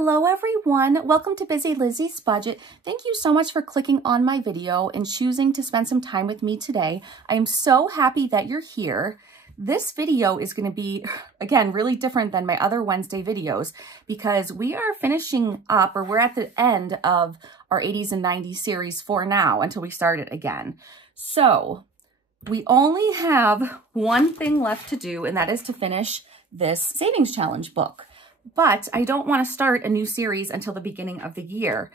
Hello everyone, welcome to Busy Lizzie's Budget. Thank you so much for clicking on my video and choosing to spend some time with me today. I am so happy that you're here. This video is going to be, again, really different than my other Wednesday videos because we are finishing up, or we're at the end of our 80s and 90s series for now until we start it again. So we only have one thing left to do, and that is to finish this Savings Challenge book. But I don't want to start a new series until the beginning of the year.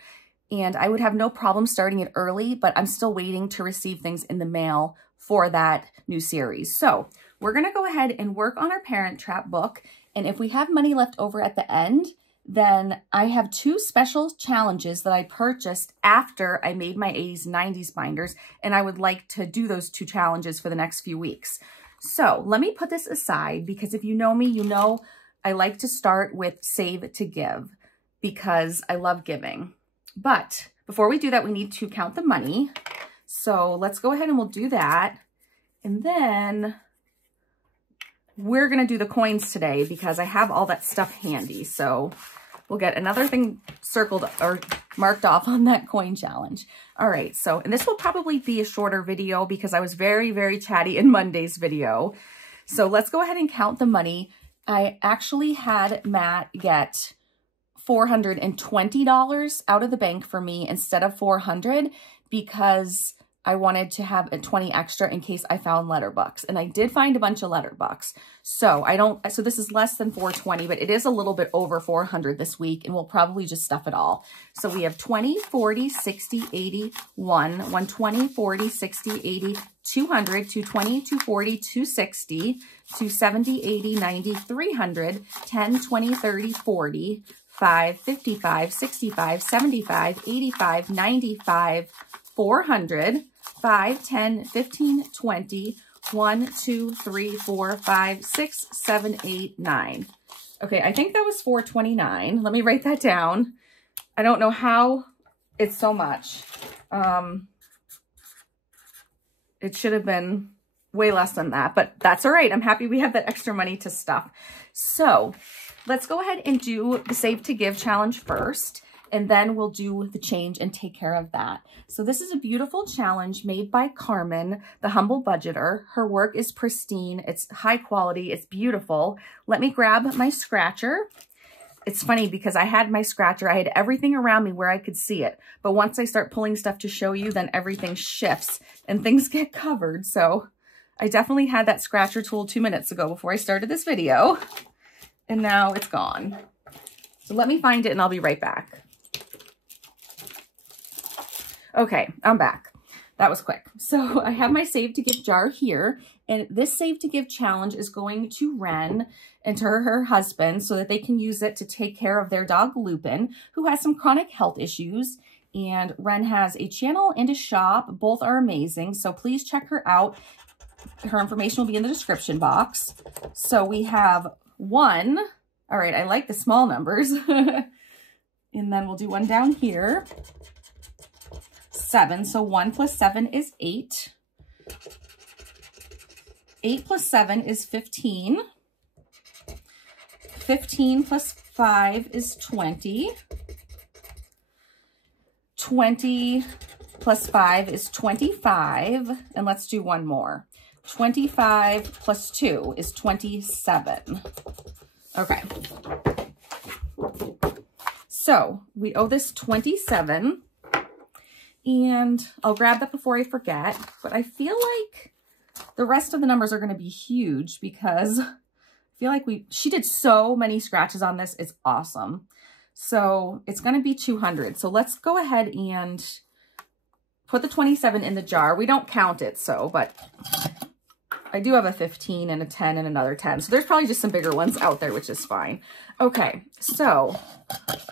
And I would have no problem starting it early, but I'm still waiting to receive things in the mail for that new series. So we're going to go ahead and work on our Parent Trap book. And if we have money left over at the end, then I have two special challenges that I purchased after I made my 80s and 90s binders. And I would like to do those two challenges for the next few weeks. So let me put this aside because if you know me, you know I like to start with Save to Give because I love giving. But before we do that, we need to count the money. So let's go ahead and we'll do that. And then we're going to do the coins today because I have all that stuff handy. So we'll get another thing circled or marked off on that coin challenge. All right. So, and this will probably be a shorter video because I was very, very chatty in Monday's video. So let's go ahead and count the money. I actually had Matt get $420 out of the bank for me instead of $400 because I wanted to have a 20 extra in case I found letter bucks. And I did find a bunch of letter bucks. So so this is less than $420, but it is a little bit over $400 this week and we'll probably just stuff it all. So we have 20, 40, 60, 80, 120, 40, 60, 80, 200, 220, 240, 260, 270, 80, 90, 300, 10, 20, 30, 40, 5, 55, 65, 75, 85, 95, 400, 5, 10, 15, 20, 1, 2, 3, 4, 5, 6, 7, 8, 9. Okay, I think that was 429. Let me write that down. I don't know how it's so much. It should have been way less than that, but that's all right. I'm happy we have that extra money to stuff. So let's go ahead and do the Save to Give challenge first. And then we'll do the change and take care of that. So this is a beautiful challenge made by Carmen, the Humble Budgeter. Her work is pristine. It's high quality. It's beautiful. Let me grab my scratcher. It's funny because I had my scratcher. I had everything around me where I could see it. But once I start pulling stuff to show you, then everything shifts and things get covered. So I definitely had that scratcher tool 2 minutes ago before I started this video. And now it's gone. So let me find it and I'll be right back. Okay, I'm back. That was quick. So I have my Save to Give jar here, and this Save to Give challenge is going to Ren and to her husband so that they can use it to take care of their dog Lupin, who has some chronic health issues. And Ren has a channel and a shop. Both are amazing, so please check her out. Her information will be in the description box. So we have 1. All right, I like the small numbers. And then we'll do 1 down here. 7. So 1 plus 7 is 8. 8 plus 7 is 15. 15 plus 5 is 20. 20 plus 5 is 25. And let's do one more. 25 plus 2 is 27. Okay. So we owe this 27. And I'll grab that before I forget, but I feel like the rest of the numbers are going to be huge because I feel like she did so many scratches on this. It's awesome. So it's going to be 200. So let's go ahead and put the 27 in the jar. We don't count it, but I do have a 15 and a 10 and another 10. So there's probably just some bigger ones out there, which is fine. Okay, so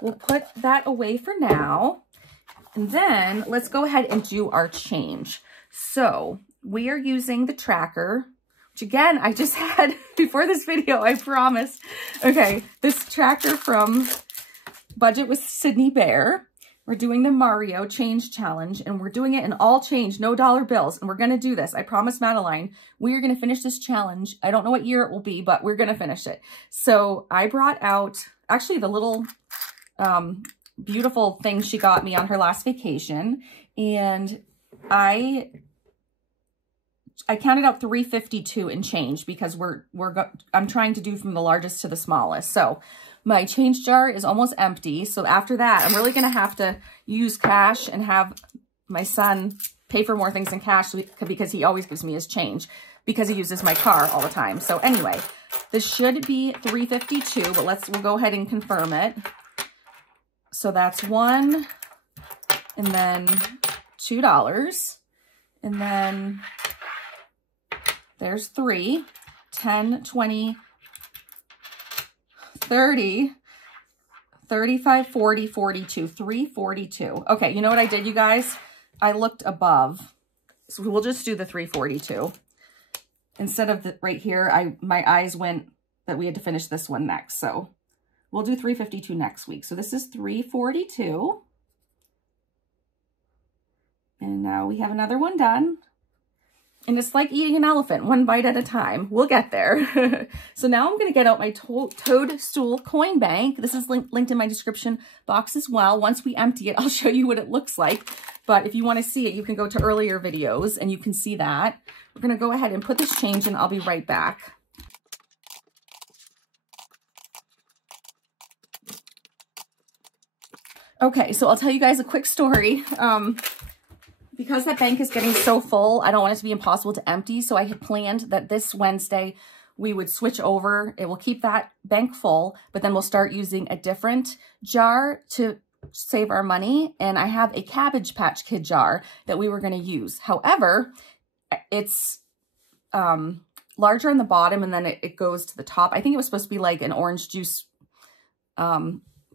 we'll put that away for now. And then let's go ahead and do our change. So we are using the tracker, which again, I just had before this video, I promise. Okay, this tracker from Budget with Sydney Bear. We're doing the Mario change challenge and we're doing it in all change, no dollar bills. And we're going to do this. I promise Madeline, we are going to finish this challenge. I don't know what year it will be, but we're going to finish it. So I brought out actually the little beautiful thing she got me on her last vacation. And I counted out $3.52 and change because I'm trying to do from the largest to the smallest. So my change jar is almost empty. So after that, I'm really going to have to use cash and have my son pay for more things in cash because he always gives me his change because he uses my car all the time. So anyway, this should be $3.52, but we'll go ahead and confirm it. So that's $1 and then $2 and then there's 3, 10, 20, 30, 35, 40, 42, $3.42. Okay, you know what I did, you guys? I looked above. So we'll just do the $3.42. Instead of right here, my eyes went that we had to finish this one next. So we'll do $3.52 next week. So this is $3.42. And now we have another one done. And it's like eating an elephant, one bite at a time. We'll get there. So now I'm going to get out my Toadstool coin bank. This is linked in my description box as well. Once we empty it, I'll show you what it looks like. But if you want to see it, you can go to earlier videos and you can see that. We're going to go ahead and put this change in. I'll be right back. Okay, so I'll tell you guys a quick story. Because that bank is getting so full, I don't want it to be impossible to empty. So I had planned that this Wednesday we would switch over. It will keep that bank full, but then we'll start using a different jar to save our money. And I have a Cabbage Patch Kid jar that we were going to use. However, it's larger on the bottom and then it goes to the top. I think it was supposed to be like an orange juice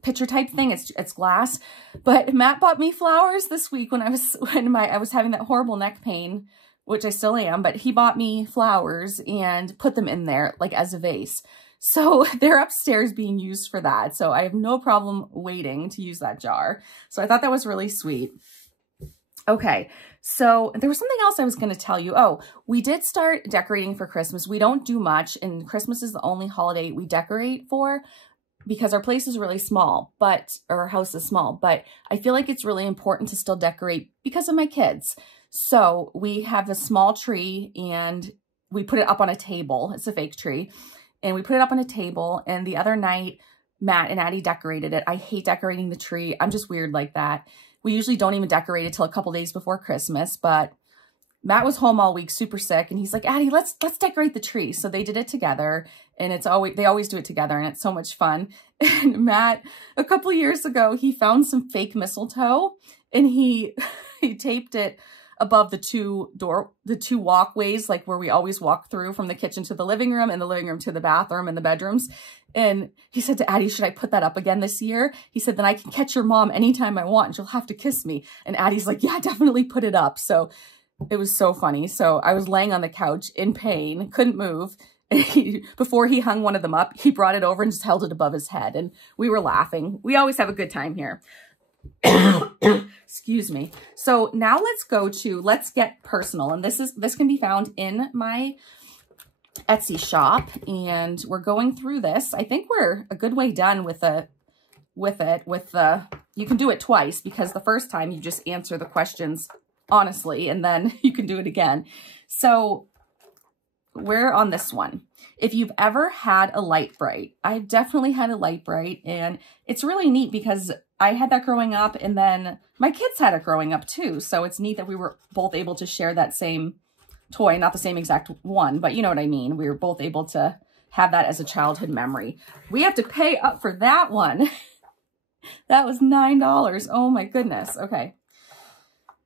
pitcher type thing. It's glass. But Matt bought me flowers this week when I was having that horrible neck pain, which I still am, but he bought me flowers and put them in there like as a vase. So they're upstairs being used for that. So I have no problem waiting to use that jar. So I thought that was really sweet. Okay, so there was something else I was going to tell you. Oh, we did start decorating for Christmas. We don't do much, and Christmas is the only holiday we decorate for, because our place is really small, or our house is small, but I feel like it's really important to still decorate because of my kids. So we have a small tree and we put it up on a table. It's a fake tree. And we put it up on a table, and the other night, Matt and Addie decorated it. I hate decorating the tree. I'm just weird like that. We usually don't even decorate it till a couple days before Christmas, but Matt was home all week, super sick, and he's like, Addie, let's decorate the tree. So they did it together, and they always do it together, and it's so much fun. And Matt, a couple years ago, he found some fake mistletoe, and he taped it above the two walkways, like where we always walk through from the kitchen to the living room and the living room to the bathroom and the bedrooms. And he said to Addie, should I put that up again this year? He said, then I can catch your mom anytime I want, and she'll have to kiss me. And Addie's like, yeah, definitely put it up. So it was so funny. So I was laying on the couch in pain, couldn't move. And before he hung one of them up, he brought it over and just held it above his head. And we were laughing. We always have a good time here. Excuse me. So now let's get personal. And this can be found in my Etsy shop. And we're going through this. I think we're a good way done with you can do it twice, because the first time you just answer the questions honestly, and then you can do it again. So we're on this one. If you've ever had a Lite-Brite, I've definitely had a Lite-Brite, and it's really neat because I had that growing up, and then my kids had it growing up too. So it's neat that we were both able to share that same toy, not the same exact one, but you know what I mean. We were both able to have that as a childhood memory. We have to pay up for that one. That was $9. Oh my goodness. Okay.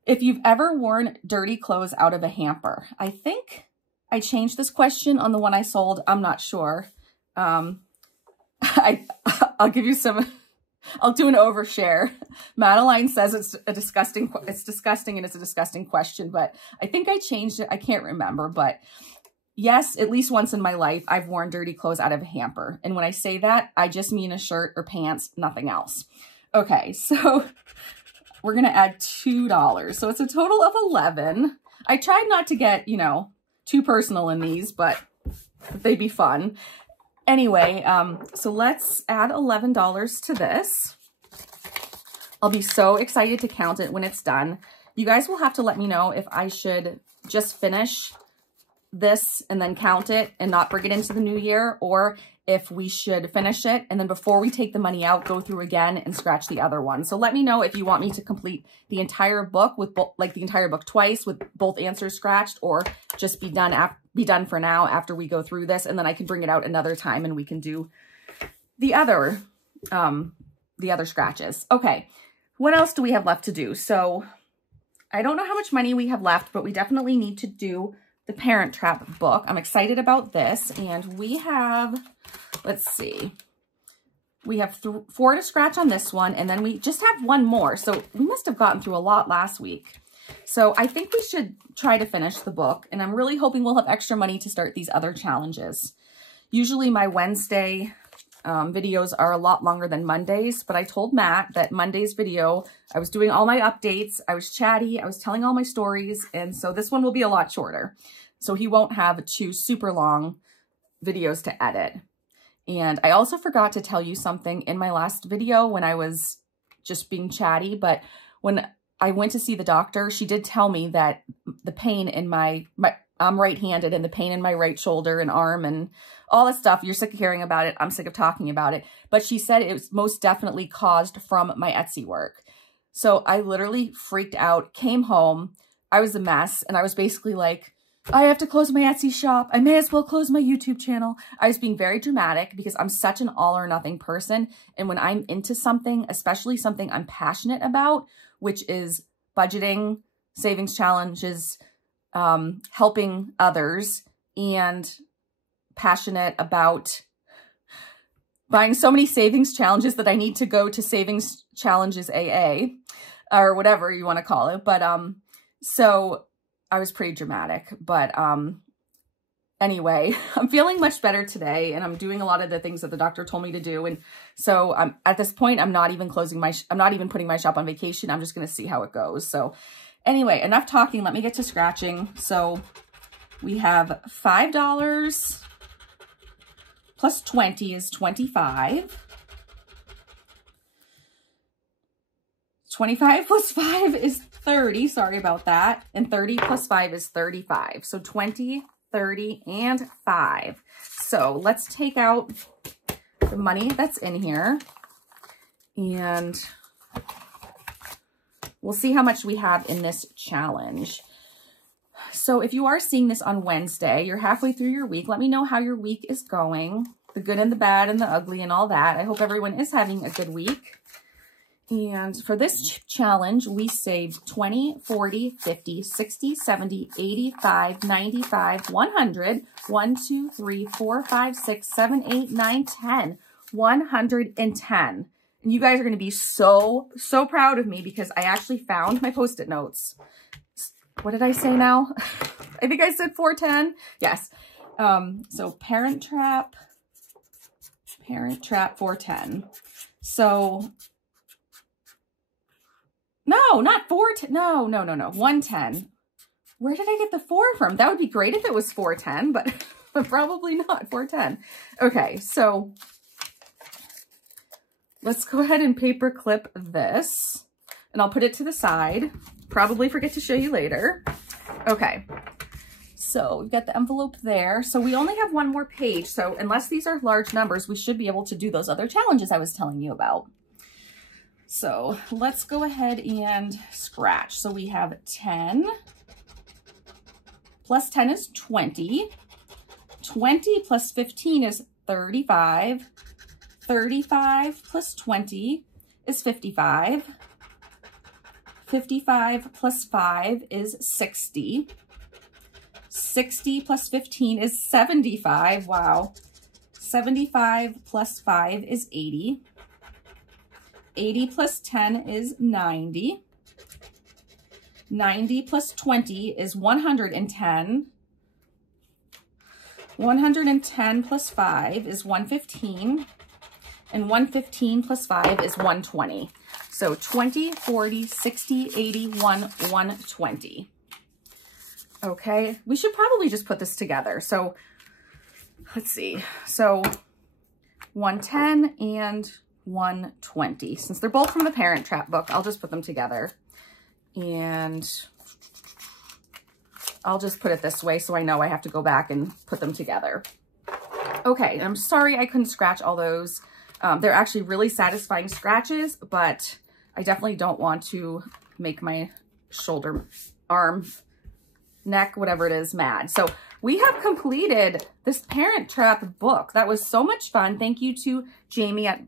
If you've ever worn dirty clothes out of a hamper, I think I changed this question on the one I sold. I'm not sure. I'll give you some, I'll do an overshare. Madeline says it's disgusting and it's a disgusting question, but I think I changed it. I can't remember, but yes, at least once in my life, I've worn dirty clothes out of a hamper. And when I say that, I just mean a shirt or pants, nothing else. Okay, so we're going to add $2. So it's a total of $11. I tried not to get, too personal in these, but they'd be fun. Anyway, so let's add $11 to this. I'll be so excited to count it when it's done. You guys will have to let me know if I should just finish this and then count it and not bring it into the new year, or if we should finish it and then before we take the money out, go through again and scratch the other one. So let me know if you want me to complete the entire book with the entire book twice with both answers scratched, or just be done for now after we go through this, and then I can bring it out another time and we can do the other scratches. Okay, what else do we have left to do? So I don't know how much money we have left, but we definitely need to do the Parent Trap book. I'm excited about this. And we have, let's see, we have 4 to scratch on this one, and then we just have 1 more. So we must have gotten through a lot last week. So I think we should try to finish the book, and I'm really hoping we'll have extra money to start these other challenges. Usually my Wednesday videos are a lot longer than Mondays, but I told Matt that Monday's video, I was doing all my updates, I was chatty, I was telling all my stories, and so this one will be a lot shorter. So he won't have 2 super long videos to edit. And I also forgot to tell you something in my last video when I was just being chatty, but when I went to see the doctor, she did tell me that the pain in I'm right-handed, and the pain in my right shoulder and arm and all this stuff, you're sick of hearing about it. I'm sick of talking about it. But she said it was most definitely caused from my Etsy work. So I literally freaked out, came home. I was a mess. And I was basically like, I have to close my Etsy shop. I may as well close my YouTube channel. I was being very dramatic because I'm such an all or nothing person. And when I'm into something, especially something I'm passionate about, which is budgeting, savings challenges, helping others, and passionate about buying so many savings challenges that I need to go to Savings Challenges AA or whatever you want to call it. But, so I was pretty dramatic, but, anyway, I'm feeling much better today, and I'm doing a lot of the things that the doctor told me to do. And so at this point, I'm not even I'm not even putting my shop on vacation. I'm just going to see how it goes. So anyway, enough talking. Let me get to scratching. So we have $5 plus 20 is 25. 25 plus 5 is 30. Sorry about that. And 30 plus 5 is 35. So 20, 30, and 5. So let's take out the money that's in here, and we'll see how much we have in this challenge. So if you are seeing this on Wednesday, you're halfway through your week. Let me know how your week is going, the good and the bad and the ugly and all that. I hope everyone is having a good week. And for this challenge, we saved 20, 40, 50, 60, 70, 85, 95, 100, 1, 2, 3, 4, 5, 6, 7, 8, 9, 10, 110. And you guys are going to be so proud of me because I actually found my Post-it notes. What did I say now? I think I said 410. Yes. So Parent Trap 410. So no, not 410. No. 110. Where did I get the 4 from? That would be great if it was 410, but probably not 410. Okay, so let's go ahead and paper clip this, and I'll put it to the side. Probably forget to show you later. Okay, so we've got the envelope there. So we only have 1 more page. So unless these are large numbers, we should be able to do those other challenges I was telling you about. So let's go ahead and scratch. So we have 10 plus 10 is 20. 20 plus 15 is 35. 35 plus 20 is 55. 55 plus 5 is 60. 60 plus 15 is 75. Wow. 75 plus 5 is 80. 80 plus 10 is 90. 90 plus 20 is 110. 110 plus 5 is 115. And 115 plus 5 is 120. So 20, 40, 60, 80, 120. Okay, we should probably just put this together. So let's see. So 110 and 120. Since they're both from the Parent Trap book, I'll just put them together. And I'll just put it this way so I know I have to go back and put them together. Okay, I'm sorry I couldn't scratch all those. They're actually really satisfying scratches, but I definitely don't want to make my shoulder, arm, neck, whatever it is, mad. So we have completed this Parent Trap book. That was so much fun. Thank you to Jamie at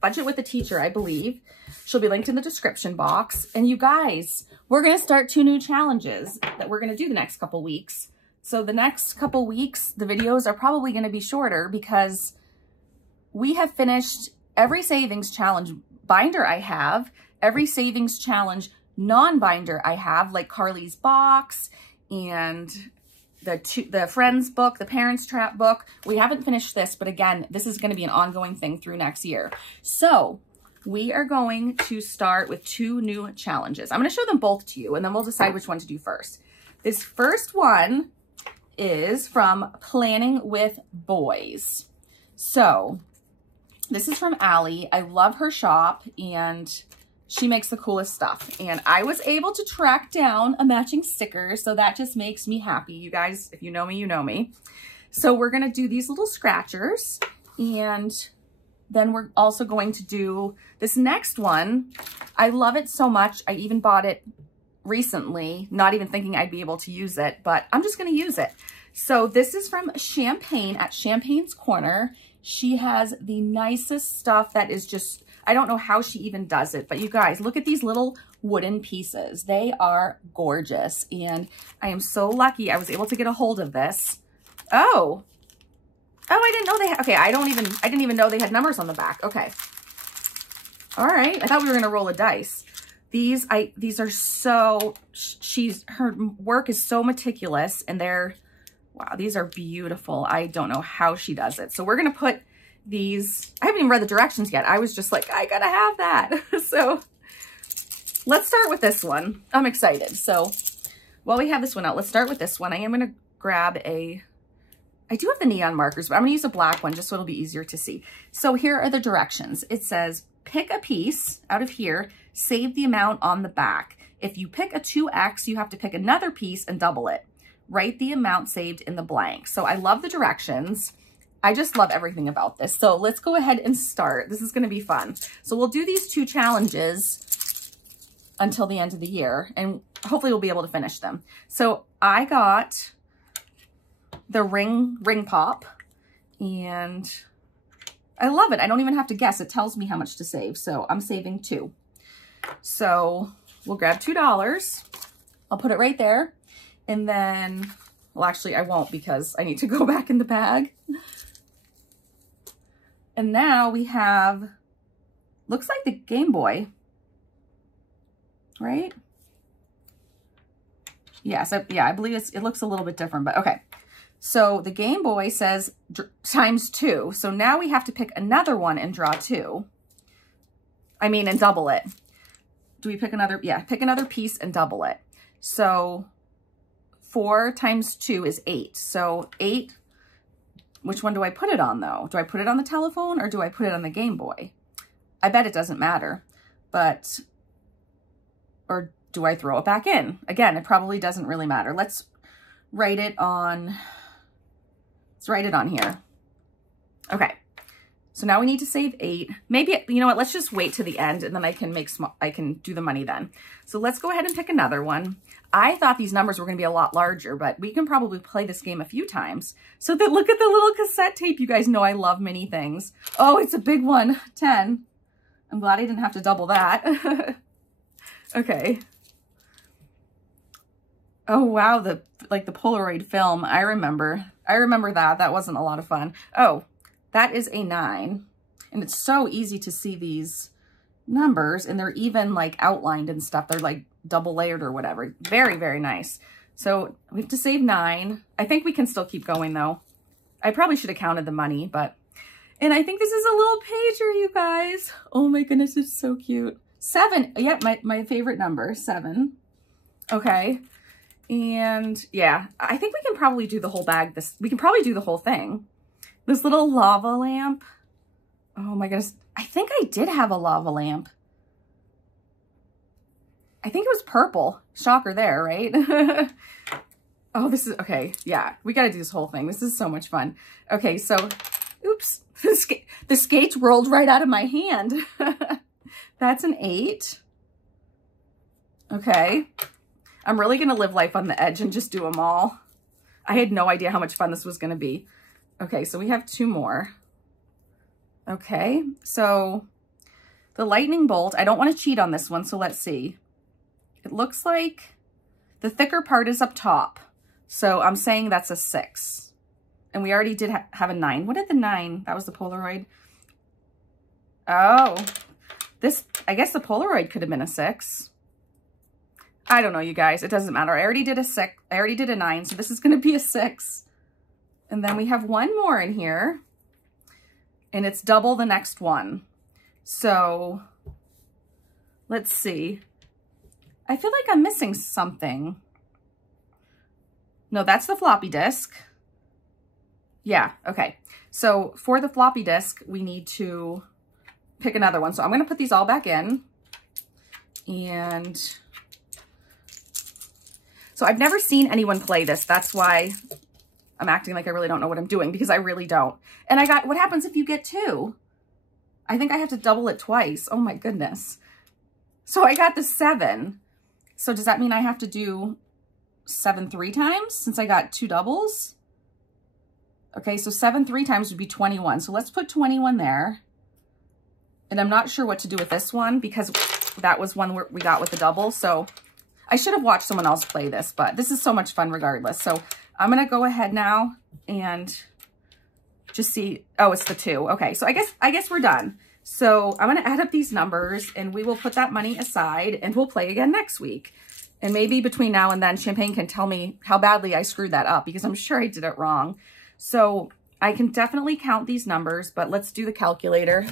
Budget with a Teacher, I believe. She'll be linked in the description box. And you guys, we're going to start 2 new challenges that we're going to do the next couple weeks. So the next couple weeks, the videos are probably going to be shorter because we have finished every savings challenge binder I have, every savings challenge non-binder I have, like Carly's box and the Friends book, the Parents Trap book. We haven't finished this, but again, this is going to be an ongoing thing through next year. So we are going to start with 2 new challenges. I'm going to show them both to you, and then we'll decide which one to do first. This first one is from Planning with Boys. So this is from Allie. I love her shop, and she makes the coolest stuff. And I was able to track down a matching sticker, so that just makes me happy. You guys, if you know me, you know me. So we're going to do these little scratchers, and then we're also going to do this next one. I love it so much. I even bought it recently, not even thinking I'd be able to use it, but I'm just going to use it. So this is from Champagne at Champagne's Corner. She has the nicest stuff that is just, I don't know how she even does it, but you guys, look at these little wooden pieces. They are gorgeous, and I am so lucky I was able to get a hold of this. Oh, I didn't know they had, okay, I didn't even know they had numbers on the back. Okay. All right. I thought we were going to roll a dice. These are so, her work is so meticulous, and wow, these are beautiful. I don't know how she does it. So we're going to put these, I haven't even read the directions yet. I was just like, I got to have that. So let's start with this one. I'm excited. So while we have this one out, let's start with this one. I am going to grab I do have the neon markers, but I'm going to use a black one just so it'll be easier to see. So here are the directions. It says, pick a piece out of here, save the amount on the back. If you pick a 2X, you have to pick another piece and double it. Write the amount saved in the blank. So I love the directions. I just love everything about this. So let's go ahead and start. This is going to be fun. So we'll do these 2 challenges until the end of the year, and hopefully we'll be able to finish them. So I got the ring pop, and I love it. I don't even have to guess. It tells me how much to save. So I'm saving 2. So we'll grab $2. I'll put it right there. And then, well, actually I won't because I need to go back in the bag. And now we have, looks like the Game Boy, right? Yeah, so yeah, I believe it looks a little bit different, but okay. So the Game Boy says times 2. So now we have to pick another one and draw 2. I mean, and double it. Do we pick another? Yeah, pick another piece and double it. So 4 times 2 is 8. So 8, which one do I put it on though? Do I put it on the telephone or do I put it on the Game Boy? I bet it doesn't matter, but, or do I throw it back in? Again, it probably doesn't really matter. Let's write it on here. Okay. So now we need to save 8. Maybe, you know what, let's just wait to the end and then I can do the money then. So let's go ahead and pick another one. I thought these numbers were going to be a lot larger, but we can probably play this game a few times. So that, look at the little cassette tape. You guys know I love mini things. Oh, it's a big one, 10. I'm glad I didn't have to double that. Okay. Oh, wow, the Polaroid film. I remember that. That wasn't a lot of fun. Oh, that is a 9. And it's so easy to see these numbers, and they're even like outlined and stuff. They're like double layered or whatever. Very, very nice. So we have to save 9. I think we can still keep going though. I probably should have counted the money, and I think this is a little pager, you guys. Oh my goodness, it's so cute. 7, yeah, my favorite number, 7. Okay. And yeah, I think we can probably do the whole bag. We can probably do the whole thing. This little lava lamp. Oh my goodness. I think I did have a lava lamp. I think it was purple. Shocker there, right? Oh, this is, okay, yeah, we gotta do this whole thing. This is so much fun. Okay, so, oops, the skates rolled right out of my hand. That's an 8. Okay, I'm really gonna live life on the edge and just do them all. I had no idea how much fun this was gonna be. Okay, so we have 2 more. Okay, so the lightning bolt, I don't wanna cheat on this one, so let's see. It looks like the thicker part is up top. So I'm saying that's a 6. And we already did have a 9. What did the 9? That was the Polaroid. Oh, this, I guess the Polaroid could have been a 6. I don't know, you guys. It doesn't matter. I already did a 6. I already did a 9. So this is going to be a 6. And then we have one more in here. And it's double the next one. So let's see. I feel like I'm missing something. No, that's the floppy disk. Yeah, okay. So for the floppy disk, we need to pick another one. So I'm going to put these all back in. And so I've never seen anyone play this. That's why I'm acting like I really don't know what I'm doing, because I really don't. And I got, what happens if you get 2? I think I have to double it twice. Oh my goodness. So I got the 7. So does that mean I have to do 7 3 times since I got 2 doubles? Okay, so 7 3 times would be 21. So let's put 21 there. And I'm not sure what to do with this one because that was one we got with the double. So I should have watched someone else play this, but this is so much fun regardless. So I'm going to go ahead now and just see. Oh, it's the 2. Okay, so I guess we're done. So I'm going to add up these numbers and we will put that money aside and we'll play again next week. And maybe between now and then, Champagne can tell me how badly I screwed that up because I'm sure I did it wrong. So I can definitely count these numbers, but let's do the calculator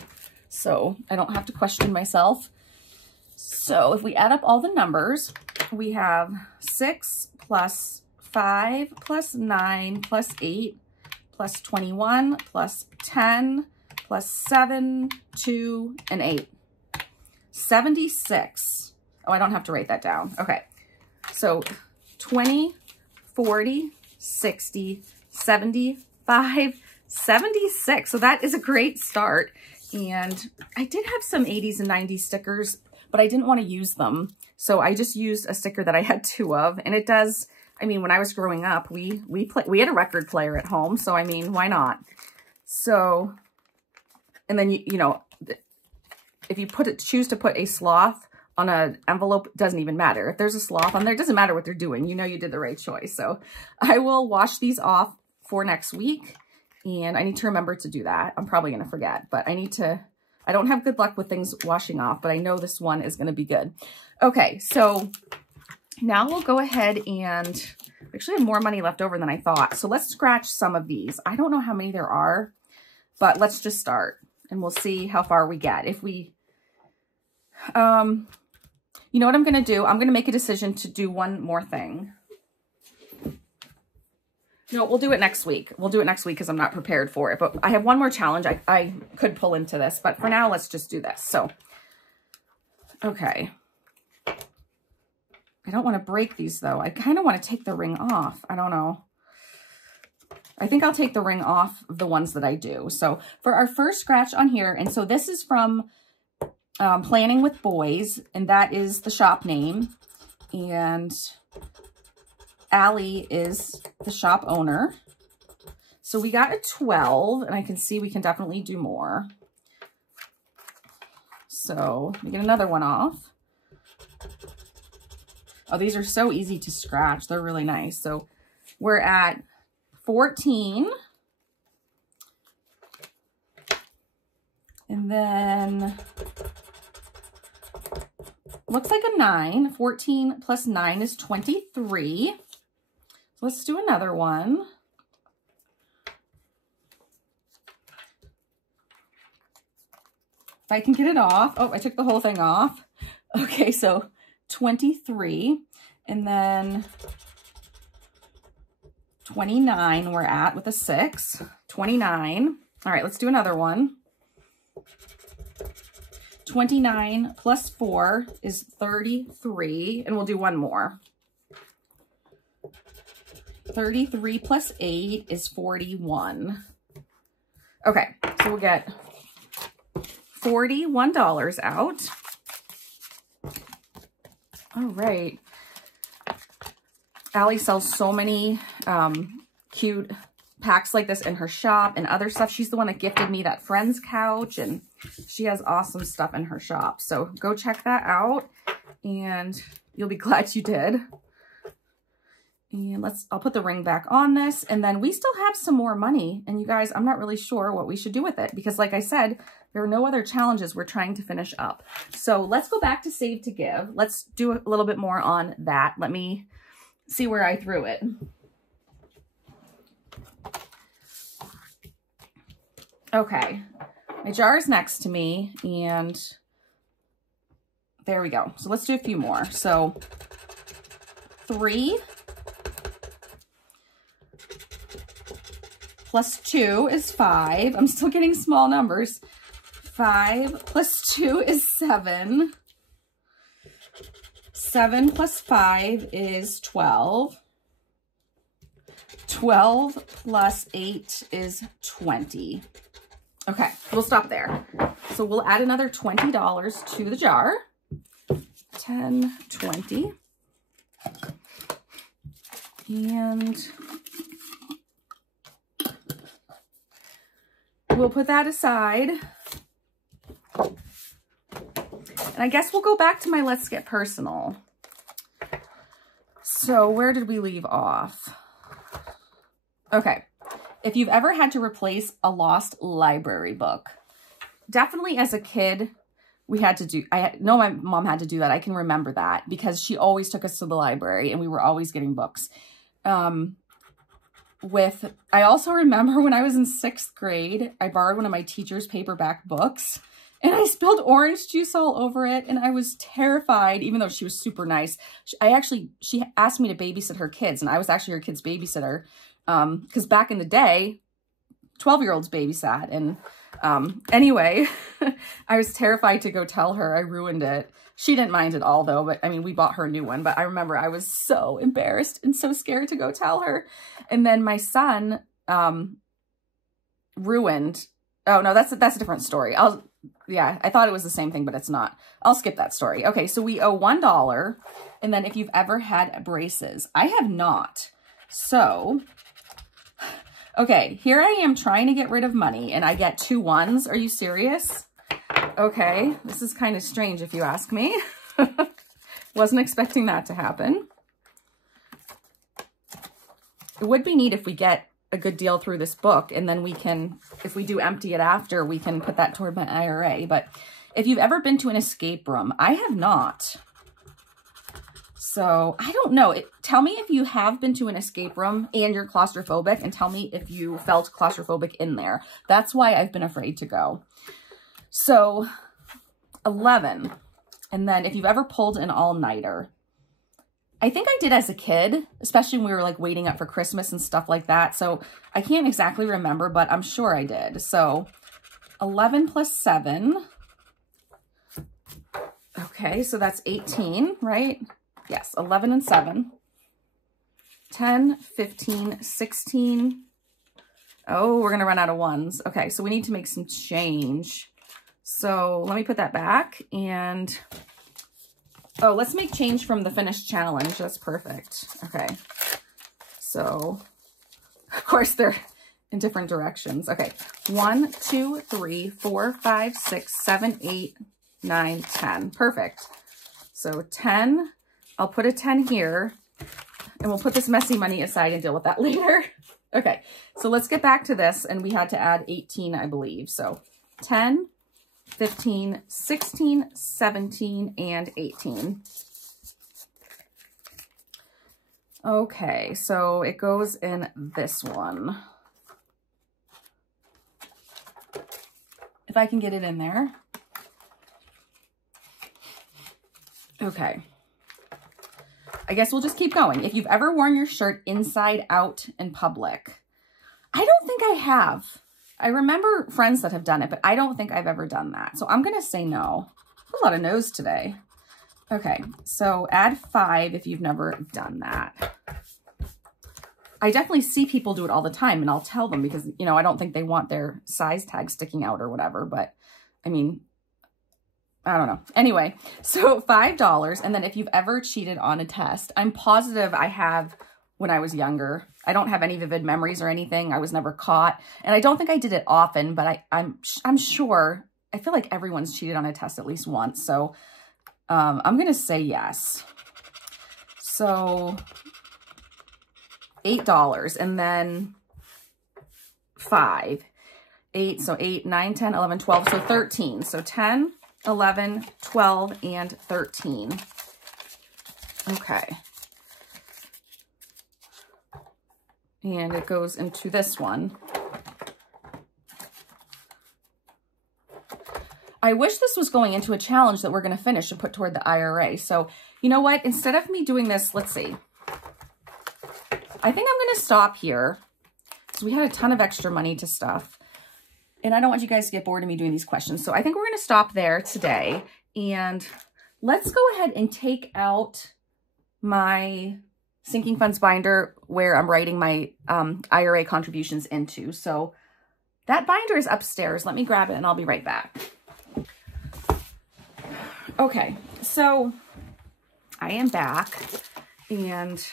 so I don't have to question myself. So if we add up all the numbers, we have 6 plus 5 plus 9 plus 8 plus 21 plus 10 plus 7, 2, and 8. 76. Oh, I don't have to write that down. Okay. So 20, 40, 60, 75, 76. So that is a great start. And I did have some 80s and 90s stickers, but I didn't want to use them. So I just used a sticker that I had 2 of. And it does, I mean, when I was growing up, we had a record player at home. So, I mean, why not? So, and then, you know, if you choose to put a sloth on an envelope, it doesn't even matter. If there's a sloth on there, it doesn't matter what they're doing. You know you did the right choice. So I will wash these off for next week. And I need to remember to do that. I'm probably going to forget, but I don't have good luck with things washing off, but I know this one is going to be good. Okay, so now we'll go ahead and actually have more money left over than I thought. So let's scratch some of these. I don't know how many there are, but let's just start and we'll see how far we get. If we, you know what I'm going to do? I'm going to make a decision to do one more thing. No, we'll do it next week. We'll do it next week because I'm not prepared for it. But I have one more challenge I could pull into this. But for now, let's just do this. So, okay. I don't want to break these, though. I kind of want to take the ring off. I don't know. I think I'll take the ring off of the ones that I do. So, for our first scratch on here, and so this is from Planning with Boys, and that is the shop name. And Allie is the shop owner. So we got a 12, and I can see we can definitely do more. So let me get another one off. Oh, these are so easy to scratch. They're really nice. So we're at 14. And then looks like a 9. 14 plus 9 is 23. Let's do another one. If I can get it off. Oh, I took the whole thing off. Okay, so 23. And then 29 we're at with a 6. 29. All right, let's do another one. 29 plus 4 is 33, and we'll do one more. 33 plus 8 is 41. Okay, so we'll get $41 out. All right. Allie sells so many cute packs like this in her shop and other stuff. She's the one that gifted me that Friends couch, and she has awesome stuff in her shop. So go check that out, and you'll be glad you did. And I'll put the ring back on this, and then we still have some more money. And you guys, I'm not really sure what we should do with it because, like I said, there are no other challenges we're trying to finish up. So let's go back to Save to Give. Let's do a little bit more on that. Let me see where I threw it. Okay, my jar is next to me, and there we go. So let's do a few more. So 3 plus 2 is 5. I'm still getting small numbers. 5 plus 2 is 7. 7 plus 5 is 12. 12 plus 8 is 20. Okay, we'll stop there. So we'll add another $20 to the jar. 10, 20. And we'll put that aside. And I guess we'll go back to my Let's Get Personal. So where did we leave off? Okay. If you've ever had to replace a lost library book, definitely as a kid, I know my mom had to do that. I can remember that because she always took us to the library and we were always getting books. I also remember when I was in 6th grade, I borrowed one of my teacher's paperback books and I spilled orange juice all over it. And I was terrified, even though she was super nice. She asked me to babysit her kids, and I was actually her kid's babysitter. Because back in the day, 12-year-olds babysat. And anyway, I was terrified to go tell her I ruined it. She didn't mind at all, though. But I mean, we bought her a new one. But I remember I was so embarrassed and so scared to go tell her. And then my son ruined. Oh, no, that's a different story. Yeah, I thought it was the same thing, but it's not. I'll skip that story. Okay, so we owe $1. And then if you've ever had braces, I have not. So... okay, here I am trying to get rid of money, and I get 2 ones. Are you serious? Okay, this is kind of strange if you ask me. Wasn't expecting that to happen. It would be neat if we get a good deal through this book, and then we can, if we do empty it after, we can put that toward my IRA. But if you've ever been to an escape room, I have not. So I don't know. Tell me if you have been to an escape room and you're claustrophobic, and tell me if you felt claustrophobic in there. That's why I've been afraid to go. So 11. And then if you've ever pulled an all-nighter, I think I did as a kid, especially when we were like waiting up for Christmas and stuff like that. So I can't exactly remember, but I'm sure I did. So 11 plus 7. Okay, so that's 18, right? Yes, 11 and 7, 10, 15, 16. Oh, we're going to run out of ones. Okay, so we need to make some change. So let me put that back and, oh, let's make change from the finished challenge. That's perfect. Okay, so of course they're in different directions. Okay, 1, 2, 3, 4, 5, 6, 7, 8, 9, 10. Perfect. So 10. I'll put a 10 here, and we'll put this messy money aside and deal with that later. Okay, so let's get back to this, and we had to add 18, I believe. So 10, 15, 16, 17, and 18. Okay, so it goes in this one. If I can get it in there. Okay. I guess we'll just keep going. If you've ever worn your shirt inside out in public, I don't think I have. I remember friends that have done it, but I don't think I've ever done that. So I'm going to say no. a lot of no's today. Okay, so add 5 if you've never done that. I definitely see people do it all the time, and I'll tell them because, you know, I don't think they want their size tag sticking out or whatever, but I mean, I don't know. Anyway, so $5. And then if you've ever cheated on a test, I'm positive I have when I was younger. I don't have any vivid memories or anything. I was never caught. And I don't think I did it often, but I'm sure, I feel like everyone's cheated on a test at least once. So I'm going to say yes. So $8 and then 5. 8, so 8, 9, 10, 11, 12, so 13. So 10, 11, 12, and 13. Okay. And it goes into this one. I wish this was going into a challenge that we're going to finish and put toward the IRA. So, you know what? Instead of me doing this, let's see. I think I'm going to stop here because we had a ton of extra money to stuff. And I don't want you guys to get bored of me doing these questions. So I think we're going to stop there today. And let's go ahead and take out my sinking funds binder where I'm writing my IRA contributions into. So that binder is upstairs. Let me grab it and I'll be right back. Okay, so I am back and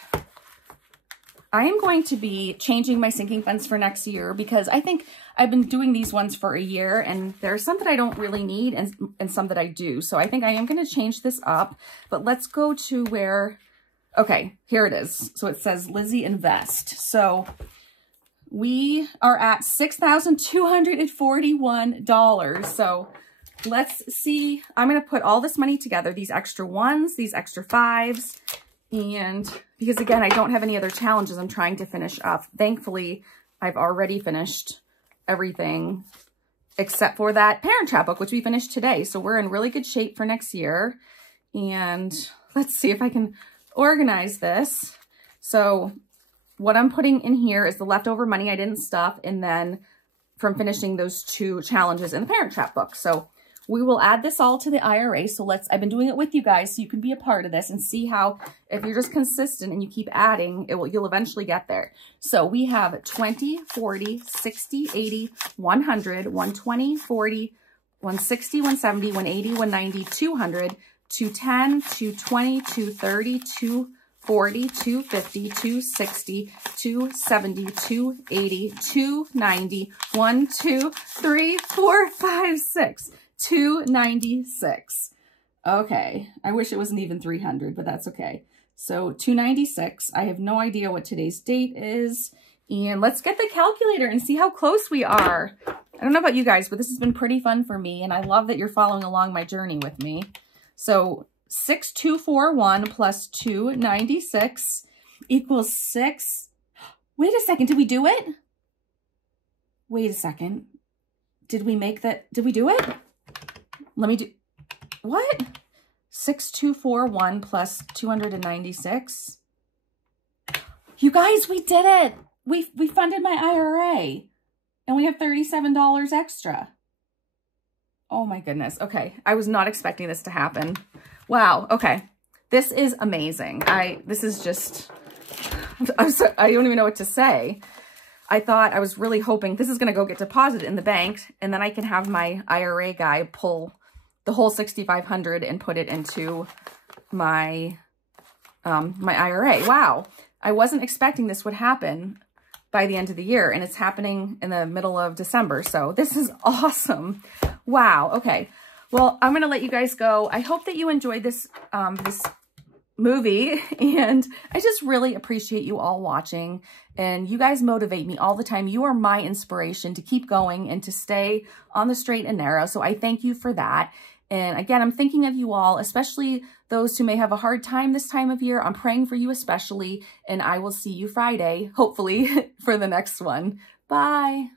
I am going to be changing my sinking funds for next year because I think I've been doing these ones for a year and there are some that I don't really need and some that I do. So I think I am going to change this up, but let's go to where, okay, here it is. So it says Lizzie Invest. So we are at $6,241. So let's see. I'm going to put all this money together, these extra ones, these extra 5s. And because again, I don't have any other challenges I'm trying to finish up. Thankfully, I've already finished everything except for that Parent Trap book, which we finished today. So we're in really good shape for next year. And let's see if I can organize this. So what I'm putting in here is the leftover money I didn't stuff, and then from finishing those 2 challenges in the Parent Trap book. So we will add this all to the IRA. So I've been doing it with you guys so you can be a part of this and see how, if you're just consistent and you keep adding, you'll eventually get there. So we have 20, 40, 60, 80, 100, 120, 40, 160, 170, 180, 190, 200, 210, 220, 230, 240, 250, 260, 270, 280, 290, 1, 2, 3, 4, 5, 6. 296. Okay. I wish it wasn't even 300, but that's okay. So 296. I have no idea what today's date is. And let's get the calculator and see how close we are. I don't know about you guys, but this has been pretty fun for me. And I love that you're following along my journey with me. So 6241 plus 296 equals 6. Wait a second. Did we do it? Wait a second. Did we make that? Did we do it? Let me do, what? 6241 plus 296. You guys, we did it. We funded my IRA and we have $37 extra. Oh my goodness. Okay. I was not expecting this to happen. Wow. Okay. This is amazing. This is just, I don't even know what to say. I was really hoping this is going to go get deposited in the bank and then I can have my IRA guy pull the whole $6,500 and put it into my, my IRA. Wow. I wasn't expecting this would happen by the end of the year and it's happening in the middle of December. So this is awesome. Wow. Okay. Well, I'm going to let you guys go. I hope that you enjoyed this, this movie, and I just really appreciate you all watching, and you guys motivate me all the time. You are my inspiration to keep going and to stay on the straight and narrow. So I thank you for that. And again, I'm thinking of you all, especially those who may have a hard time this time of year. I'm praying for you especially, and I will see you Friday, hopefully, for the next one. Bye.